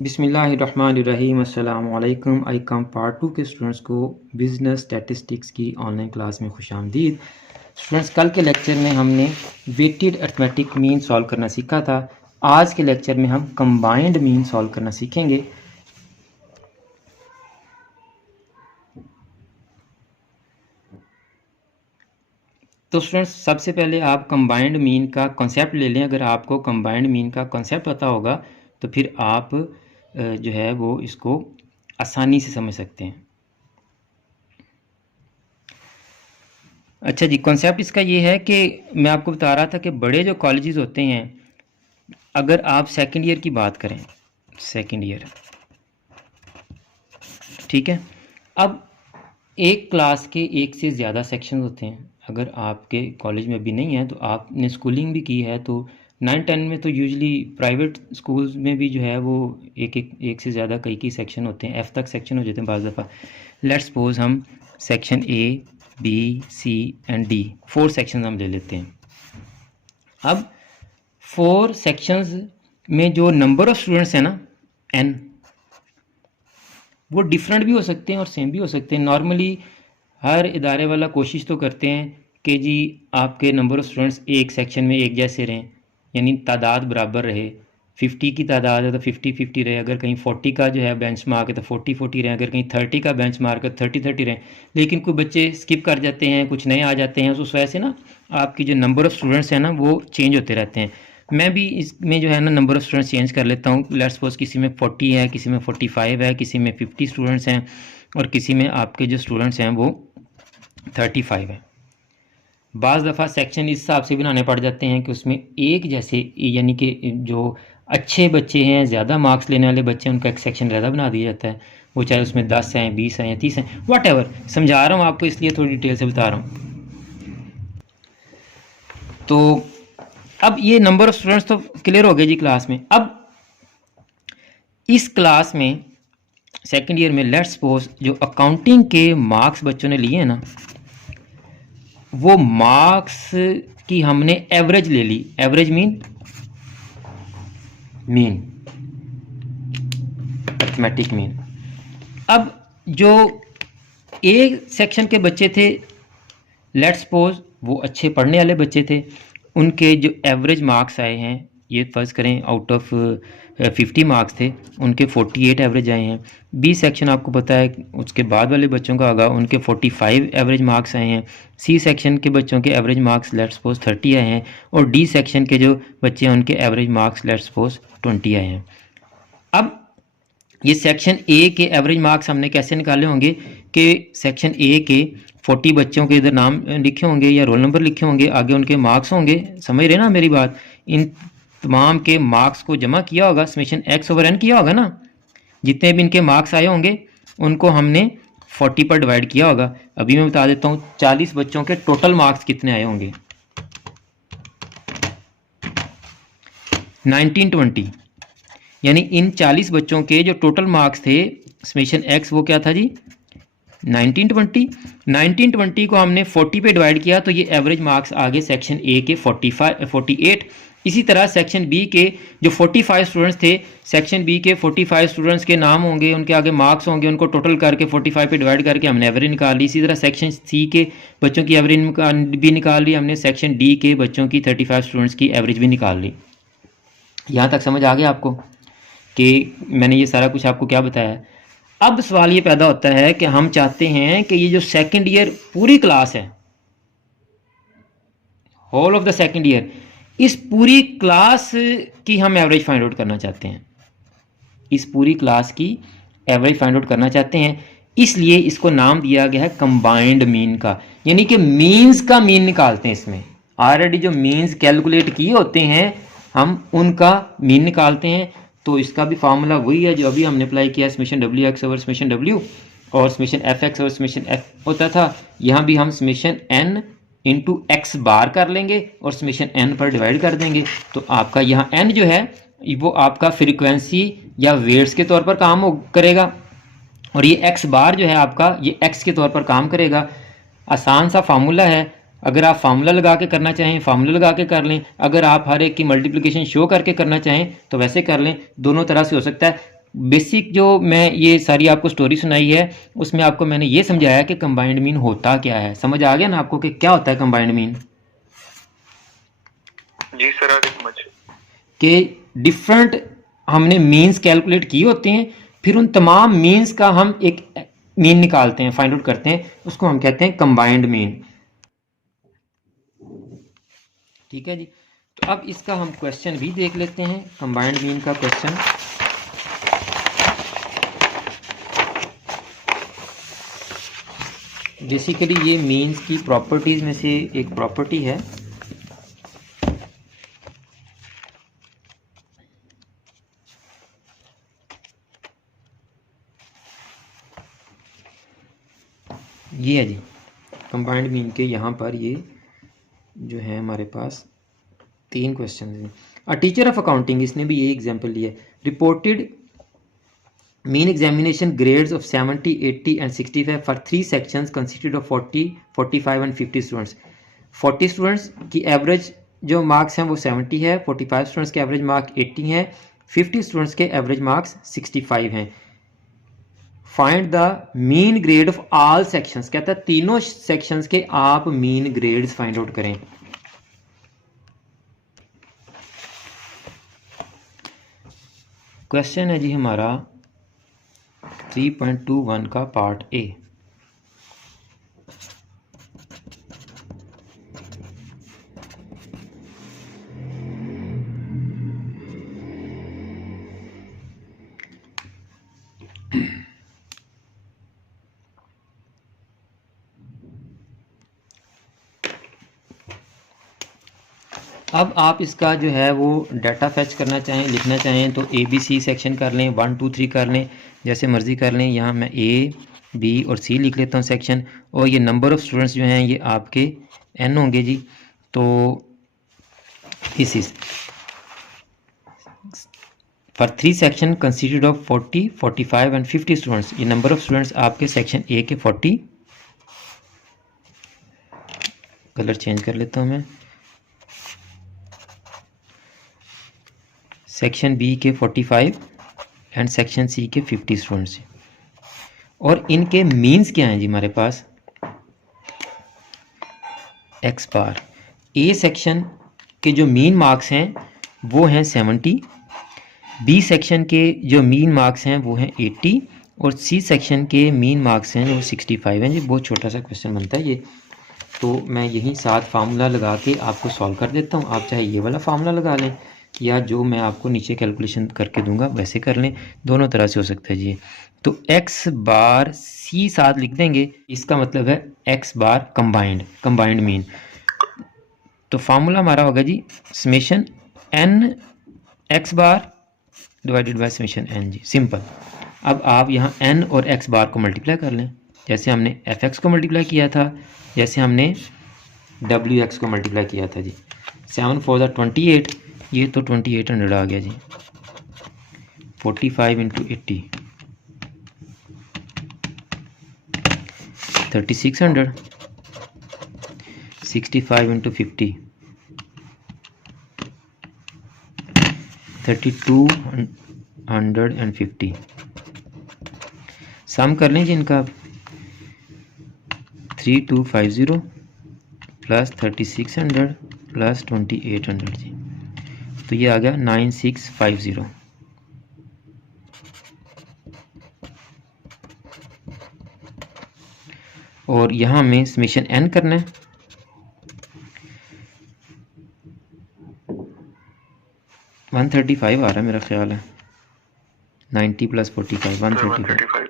बिस्मिल्लाहिर्रहमानिर्रहीम अस्सलाम वालेकुम। आई कम पार्ट 2 के स्टूडेंट्स को बिज़नेस स्टैटिस्टिक्स की ऑनलाइन क्लास में खुशामदीद। स्टूडेंट्स, कल के लेक्चर में हमने वेटेड अर्थमेटिक मीन सॉल्व करना सीखा था। आज के लेक्चर में हम कंबाइंड मीन सॉल्व करना सीखेंगे। तो स्टूडेंट्स, सबसे पहले आप कंबाइंड मीन का कॉन्सेप्ट ले लें। अगर आपको कंबाइंड मीन का कॉन्सेप्ट पता होगा तो फिर आप जो है वो इसको आसानी से समझ सकते हैं। अच्छा जी, कॉन्सेप्ट इसका ये है कि मैं आपको बता रहा था कि बड़े जो कॉलेजेस होते हैं, अगर आप सेकंड ईयर की बात करें, सेकंड ईयर, ठीक है। अब एक क्लास के एक से ज़्यादा सेक्शन होते हैं। अगर आपके कॉलेज में अभी नहीं है तो आपने स्कूलिंग भी की है तो 9-10 में तो यूजुअली प्राइवेट स्कूल्स में भी जो है वो एक से ज़्यादा कई सेक्शन होते हैं, एफ़ तक सेक्शन हो जाते हैं बाज़ दफ़ा। लेट्स सपोज हम section A, B, C and D 4 section हम ले लेते हैं। अब 4 सेक्शंस में जो नंबर ऑफ़ स्टूडेंट्स हैं ना, n, वो डिफरेंट भी हो सकते हैं और सेम भी हो सकते हैं। नॉर्मली हर इदारे वाला कोशिश तो करते हैं कि जी आपके नंबर ऑफ़ स्टूडेंट्स एक सेक्शन में एक जैसे रहें, यानी तादाद बराबर रहे। 50 की तादाद है तो 50-50 रहे, अगर कहीं 40 का जो है बेंच मार्क है तो 40-40 रहे, अगर कहीं 30 का बेंच मार्क है तो 30-30 रहे। लेकिन कुछ बच्चे स्किप कर जाते हैं, कुछ नए आ जाते हैं, उस वजह से ना आपकी जो नंबर ऑफ़ स्टूडेंट्स हैं ना वो चेंज होते रहते हैं। मैं भी इसमें जो है ना नंबर ऑफ़ स्टूडेंट्स चेंज कर लेता हूँ। लेट्स सपोज किसी में 40 है, किसी में 45 है, किसी में 50 स्टूडेंट्स हैं और किसी में आपके जो स्टूडेंट्स हैं वो 35 है। बाज़ दफ़ा सेक्शन इस हिसाब से बनाने पड़ जाते हैं कि उसमें एक जैसे, यानी कि जो अच्छे बच्चे हैं, ज़्यादा मार्क्स लेने वाले बच्चे हैं, उनका एक सेक्शन ज़्यादा बना दिया जाता है। वो चाहे उसमें 10 हैं, 20 हैं या 30 हैं, वट एवर। समझा रहा हूँ आपको, इसलिए थोड़ी डिटेल से बता रहा हूँ। तो अब ये नंबर ऑफ़ स्टूडेंट्स तो क्लियर हो गए जी क्लास में। अब इस क्लास में सेकेंड ईयर में लेट्स सपोज जो अकाउंटिंग के मार्क्स बच्चों ने लिए हैं ना, वो मार्क्स की हमने एवरेज ले ली। Average mean arithmetic mean. अब जो ए सेक्शन के बच्चे थे, लेट्स सपोज वो अच्छे पढ़ने वाले बच्चे थे, उनके जो एवरेज मार्क्स आए हैं, ये फर्ज करें आउट ऑफ 50 मार्क्स थे, उनके 48 एवरेज आए हैं। बी सेक्शन आपको पता है उसके बाद वाले बच्चों का होगा, उनके 45 एवरेज मार्क्स आए हैं। सी सेक्शन के बच्चों के एवरेज मार्क्स लेट्स सपोज 30 आए हैं और डी सेक्शन के जो बच्चे हैं उनके एवरेज मार्क्स लेट्स सपोज 20 आए हैं। अब ये सेक्शन ए के एवरेज मार्क्स हमने कैसे निकाले होंगे कि सेक्शन ए के 40 बच्चों के इधर नाम लिखे होंगे या रोल नंबर लिखे होंगे, आगे उनके मार्क्स होंगे। समझ रहे ना मेरी बात? इन तमाम के मार्क्स को जमा किया होगा, समेशन एक्स ओवर एन किया होगा ना, जितने भी इनके मार्क्स आए होंगे उनको हमने 40 पर डिवाइड किया होगा। अभी मैं बता देता हूँ 40 बच्चों के टोटल मार्क्स कितने आए होंगे। 1920, यानी इन 40 बच्चों के जो टोटल मार्क्स थे समेशन एक्स, वो क्या था जी 1920। 1920 को हमने 40 पे डिवाइड किया तो ये एवरेज मार्क्स आ गए सेक्शन ए के 48। इसी तरह सेक्शन बी के जो 45 स्टूडेंट्स थे, सेक्शन बी के 45 स्टूडेंट्स के नाम होंगे, उनके आगे मार्क्स होंगे, उनको टोटल करके 45 पे डिवाइड करके हमने एवरेज निकाल ली। इसी तरह सेक्शन सी के बच्चों की एवरेज भी निकाल ली हमने, सेक्शन डी के बच्चों की 35 स्टूडेंट्स की एवरेज भी निकाल ली। यहाँ तक समझ आ गया आपको कि मैंने ये सारा कुछ आपको क्या बताया? अब सवाल ये पैदा होता है कि हम चाहते हैं कि ये जो सेकंड ईयर पूरी क्लास है, whole of the second year, इस पूरी क्लास की हम एवरेज फाइंड आउट करना चाहते हैं। इस पूरी क्लास की एवरेज फाइंड आउट करना चाहते हैं, इसलिए इसको नाम दिया गया है कंबाइंड मीन का, यानी कि मीन्स का मीन निकालते हैं। इसमें ऑलरेडी जो मीन्स कैलकुलेट किए होते हैं हम उनका मीन निकालते हैं। तो इसका भी फार्मूला वही है जो अभी हमने अप्लाई किया, summation W X over summation W और summation F X over summation F होता था। यहाँ भी हम summation N into X bar कर लेंगे और समेशन एन पर डिवाइड कर देंगे। तो आपका यहाँ एन जो है वो आपका फ्रीक्वेंसी या वेट्स के तौर पर काम करेगा और ये एक्स बार जो है आपका ये एक्स के तौर पर काम करेगा। आसान सा फार्मूला है, अगर आप फार्मूला लगा के करना चाहें फार्मूला लगा के कर लें, अगर आप हर एक की मल्टीप्लिकेशन शो करके करना चाहें तो वैसे कर लें, दोनों तरह से हो सकता है। बेसिक जो मैं ये सारी आपको स्टोरी सुनाई है उसमें आपको मैंने ये समझाया कि कंबाइंड मीन होता क्या है। समझ आ गया ना आपको कि क्या होता है कंबाइंड मीन? जी सर, आगे समझ कि डिफरेंट हमने मीन्स कैलकुलेट किए होते हैं, फिर उन तमाम मीन्स का हम एक मीन निकालते हैं, फाइंड आउट करते हैं, उसको हम कहते हैं कंबाइंड मीन। ठीक है जी। तो अब इसका हम क्वेश्चन भी देख लेते हैं, कंबाइंड मीन का क्वेश्चन। बेसिकली ये मीन्स की प्रॉपर्टीज में से एक प्रॉपर्टी है। ये है जी कंबाइंड मीन के यहाँ पर ये जो है हमारे पास 3 क्वेश्चन हैं। अ टीचर ऑफ अकाउंटिंग, इसने भी ये एग्जाम्पल लिया है, reported mean examination grades of 70, 80 and 65 for 3 sections consisted of 40, 45 and 50 students। 40 students की एवरेज जो मार्क्स हैं वो 70 है, 45 स्टूडेंट्स के एवरेज मार्क 80 हैं, 50 स्टूडेंट्स के एवरेज मार्क्स 65 हैं। Find the mean grade of all sections, कहता है तीनों सेक्शंस के आप मीन ग्रेड्स फाइंड आउट करें। क्वेश्चन है जी हमारा 3.21 का पार्ट ए। अब आप इसका जो है वो डाटा फैच करना चाहें, लिखना चाहें तो ए बी सी सेक्शन कर लें, 1 2 3 कर लें, जैसे मर्ज़ी कर लें। यहाँ मैं ए बी और सी लिख लेता हूँ सेक्शन, और ये नंबर ऑफ़ स्टूडेंट्स जो हैं ये आपके n होंगे जी। तो this is for 3 section consisted of 40, 45 and 50 students. ये नंबर ऑफ़ स्टूडेंट्स आपके सेक्शन ए के 40, कलर चेंज कर लेता हूँ मैं, सेक्शन बी के 45 एंड सेक्शन सी के 50 स्टूडेंट्स। और इनके मीन्स क्या हैं जी हमारे पास? X bar. ए सेक्शन के जो मीन मार्क्स हैं वो हैं 70, बी सेक्शन के जो मीन मार्क्स हैं वो हैं 80, और सी सेक्शन के मीन मार्क्स हैं वो 65 हैं जी। बहुत छोटा सा क्वेश्चन बनता है ये, तो मैं यहीं साथ फार्मूला लगा के आपको सॉल्व कर देता हूँ। आप चाहे ये वाला फार्मूला लगा लें या जो मैं आपको नीचे कैलकुलेशन करके दूंगा वैसे कर लें, दोनों तरह से हो सकता है जी। तो x बार सी साथ लिख देंगे, इसका मतलब है x बार कंबाइंड मीन। तो फार्मूला हमारा होगा जी summation n x bar divided by summation n जी, सिंपल। अब आप यहाँ n और x बार को मल्टीप्लाई कर लें, जैसे हमने fx को मल्टीप्लाई किया था, जैसे हमने wx को मल्टीप्लाई किया था जी। 7 4 28, ये तो 2800 आ गया जी। 45 इंटू 80 3600, 65 इंटू 50 3250। सम कर लें जी इनका, 3250 प्लस 3600 प्लस 2800 जी, तो ये आ गया 9650। और यहाँ हमें समेशन n करना है, आ रहा है मेरा ख्याल है, 90 प्लस 45 135।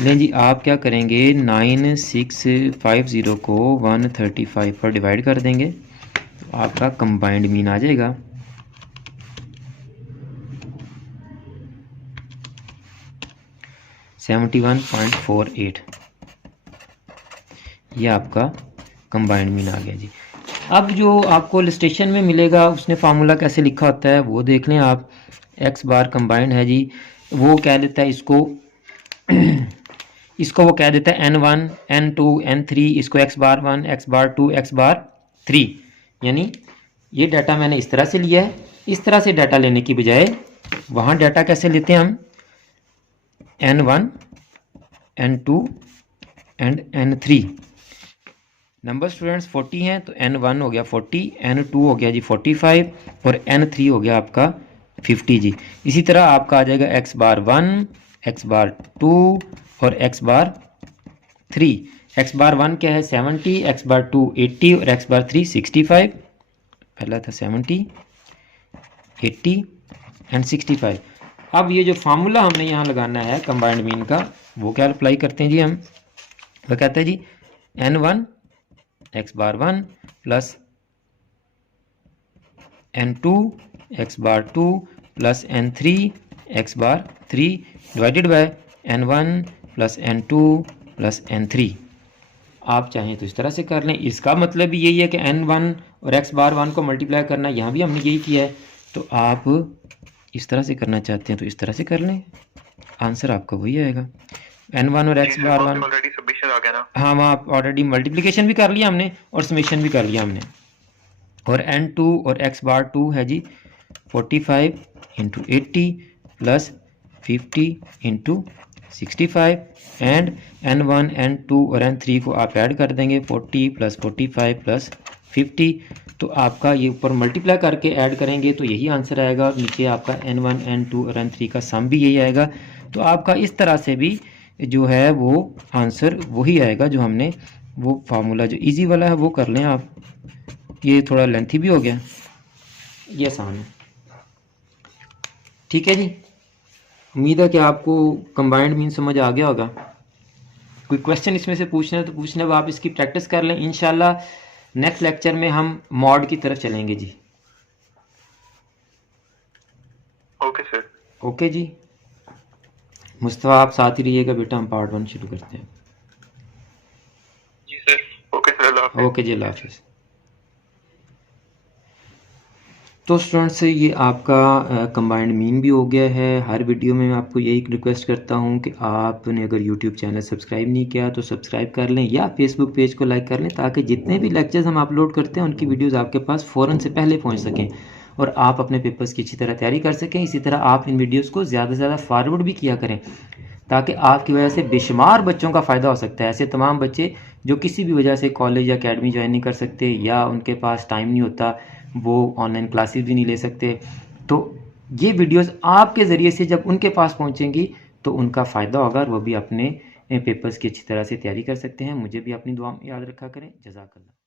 लें जी आप क्या करेंगे, 9650 को 135 पर डिवाइड कर देंगे, तो आपका कंबाइंड मीन आ जाएगा। (71.48) ये आपका कंबाइंड मीन आ गया जी। अब जो आपको इलस्ट्रेशन में मिलेगा उसने फार्मूला कैसे लिखा होता है वो देख लें आप। एक्स बार कंबाइंड है जी, वो कह देता है इसको इसको वो कह देता है n1 n2 n3, इसको x बार 1 x बार 2 x बार 3। यानी ये डाटा मैंने इस तरह से लिया है, इस तरह से डाटा लेने की बजाय वहाँ डाटा कैसे लेते हैं हम, N1 N2 and N3। Number students 40 हैं तो N1 हो गया 40, N2 हो गया जी 45 और N3 हो गया आपका 50 जी। इसी तरह आपका आ जाएगा x बार 1, x बार 2 और x बार 3। x बार 1 क्या है 70, x बार 2 80 और x बार 3 65। पहला था 70, 80 एंड 65। अब ये जो फार्मूला हमने यहाँ लगाना है कंबाइंड मीन का, वो क्या अप्लाई करते हैं जी हम, वो कहते हैं जी N1 x bar 1 plus N2 x bar 2 plus N3 x bar 3 divided by N1 plus N2 plus N3। आप चाहें तो इस तरह से कर लें। इसका मतलब भी यही है कि N1 और x बार 1 को मल्टीप्लाई करना, यहाँ भी हमने यही किया है। तो आप इस तरह से करना चाहते हैं तो इस तरह से कर लें, आंसर आपका वही आएगा। N1 और x बार 1 ऑलरेडी सब्मिशन आ गया ना। हाँ, वहाँ ऑलरेडी मल्टीप्लिकेशन भी कर लिया हमने और समेशन भी कर लिया हमने। और N2 और x बार 2 है जी 45 into 80 plus 50 into 65 and N1 N2 और N3 को आप ऐड कर देंगे 40 प्लस 45 प्लस 50। तो आपका ये ऊपर मल्टीप्लाई करके ऐड करेंगे तो यही आंसर आएगा और नीचे आपका N1 N2 और N3 का सम भी यही आएगा। तो आपका इस तरह से भी जो है वो आंसर वही आएगा जो हमने वो फार्मूला जो इजी वाला है वो कर लें आप। ये थोड़ा लेंथी भी हो गया, ये आसान है। ठीक है जी, उम्मीद है कि आपको कंबाइंड मीन समझ आ गया होगा। कोई क्वेश्चन इसमें से पूछना है तो पूछना है, आप इसकी प्रैक्टिस कर लें। इंशाल्लाह नेक्स्ट लेक्चर में हम मॉड की तरफ चलेंगे जी। Okay sir. ओके जी मुस्तफा, आप साथ ही रहिएगा बेटा, हम पार्ट 1 शुरू करते हैं। जी सर। ओके सर, अल्लाह हाफिज़। ओके जी, अल्लाह हाफिज़। तो स्टूडेंट्स ये आपका कंबाइंड मीन भी हो गया है। हर वीडियो में मैं आपको यही रिक्वेस्ट करता हूँ कि आपने अगर यूट्यूब चैनल सब्सक्राइब नहीं किया तो सब्सक्राइब कर लें या फेसबुक पेज को लाइक कर लें, ताकि जितने भी लेक्चर्स हम अपलोड करते हैं उनकी वीडियोस आपके पास फ़ौरन से पहले पहुँच सकें और आप अपने पेपर्स की अच्छी तरह तैयारी कर सकें। इसी तरह आप इन वीडियोज़ को ज़्यादा से ज़्यादा फॉरवर्ड भी किया करें, ताकि आपकी वजह से बेशुमार बच्चों का फ़ायदा हो सकता है। ऐसे तमाम बच्चे जो किसी भी वजह से कॉलेज या अकेडमी ज्वाइन नहीं कर सकते या उनके पास टाइम नहीं होता, वो ऑनलाइन क्लासेस भी नहीं ले सकते, तो ये वीडियोस आपके ज़रिए से जब उनके पास पहुंचेंगी तो उनका फ़ायदा होगा और वो भी अपने पेपर्स की अच्छी तरह से तैयारी कर सकते हैं। मुझे भी अपनी दुआ में याद रखा करें। जज़ाकल्लाह।